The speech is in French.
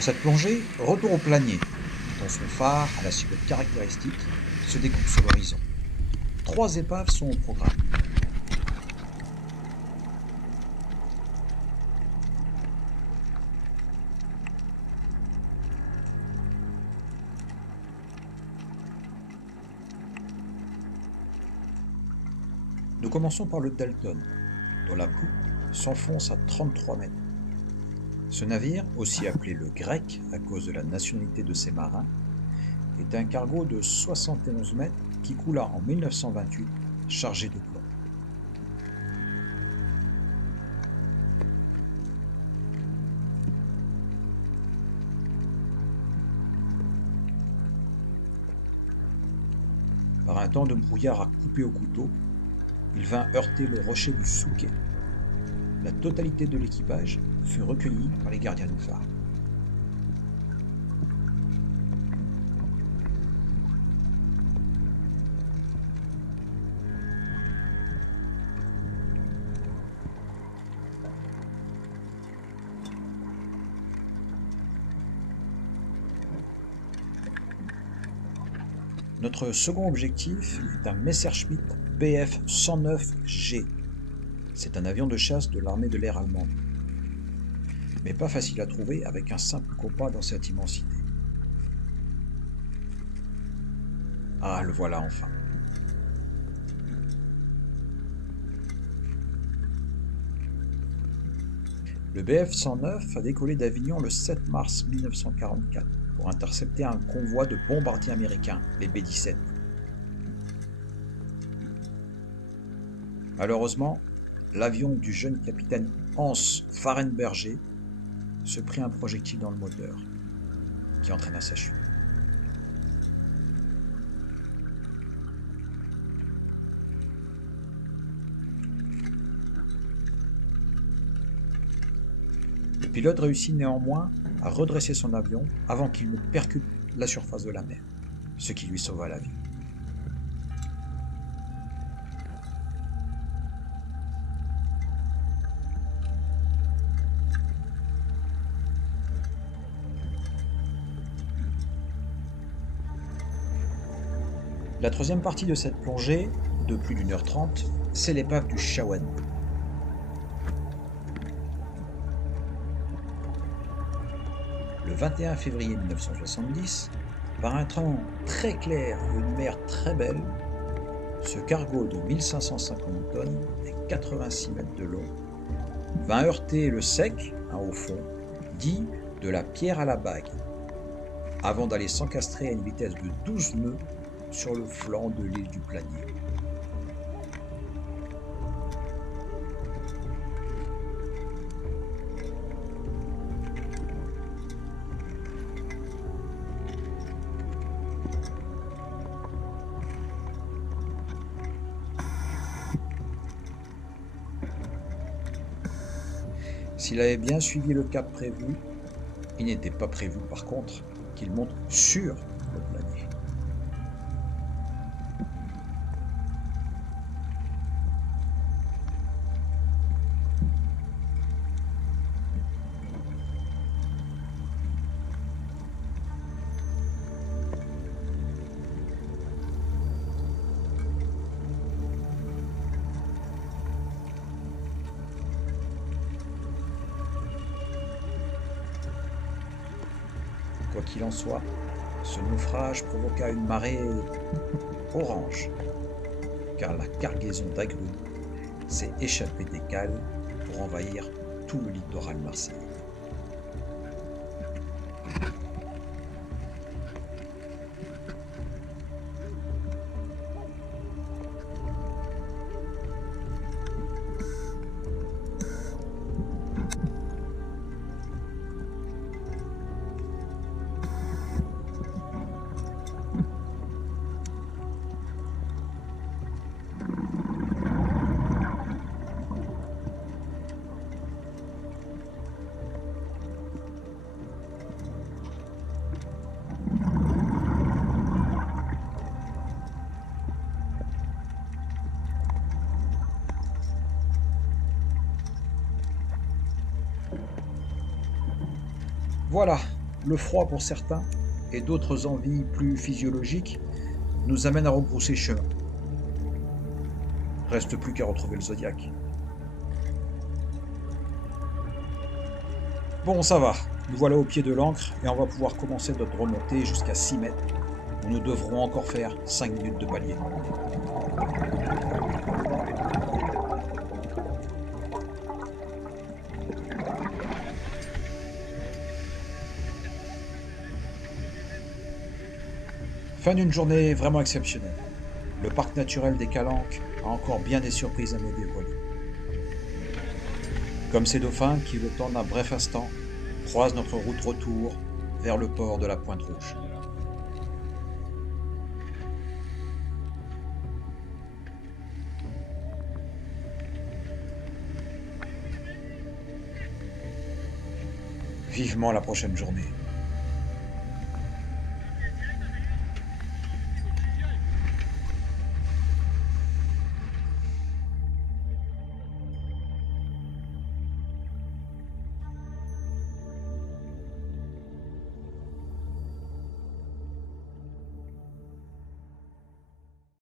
Pour cette plongée, retour au planier, dont son phare, à la silhouette caractéristique, se découpe sur l'horizon. 3 épaves sont au programme. Nous commençons par le Dalton, dont la poupe s'enfonce à 33 mètres. Ce navire, aussi appelé le Grec à cause de la nationalité de ses marins, est un cargo de 71 mètres qui coula en 1928, chargé de plomb. Par un temps de brouillard à couper au couteau, il vint heurter le rocher du Souquet. La totalité de l'équipage fut recueillie par les gardiens du phare. Notre second objectif est un Messerschmitt Bf 109G. C'est un avion de chasse de l'armée de l'air allemande, mais pas facile à trouver avec un simple compas dans cette immensité. Ah, le voilà enfin. Le Bf 109 a décollé d'Avignon le 7 mars 1944 pour intercepter un convoi de bombardiers américains, les B-17. Malheureusement, l'avion du jeune capitaine Hans Fahrenberger se prit un projectile dans le moteur, qui entraîna sa chute. Le pilote réussit néanmoins à redresser son avion avant qu'il ne percute la surface de la mer, ce qui lui sauva la vie. La troisième partie de cette plongée, de plus d'1h30, c'est l'épave du Shawen. Le 21 février 1970, par un temps très clair et une mer très belle, ce cargo de 1550 tonnes et 86 mètres de long vint heurter le sec, au fond, dit de la pierre à la bague, avant d'aller s'encastrer à une vitesse de 12 nœuds sur le flanc de l'île du Planier. S'il avait bien suivi le cap prévu, il n'était pas prévu par contre qu'il monte sur le Planier. Quoi qu'il en soit, ce naufrage provoqua une marée orange, car la cargaison d'agrumes s'est échappée des cales pour envahir tout le littoral marseillais. Voilà, le froid pour certains et d'autres envies plus physiologiques nous amènent à rebrousser chemin. Reste plus qu'à retrouver le Zodiac. Bon, ça va. Nous voilà au pied de l'ancre et on va pouvoir commencer notre remontée jusqu'à 6 mètres, où nous devrons encore faire 5 minutes de palier. Fin d'une journée vraiment exceptionnelle. Le parc naturel des Calanques a encore bien des surprises à nous dévoiler. Comme ces dauphins qui, le temps d'un bref instant, croisent notre route retour vers le port de la Pointe Rouge. Vivement la prochaine journée.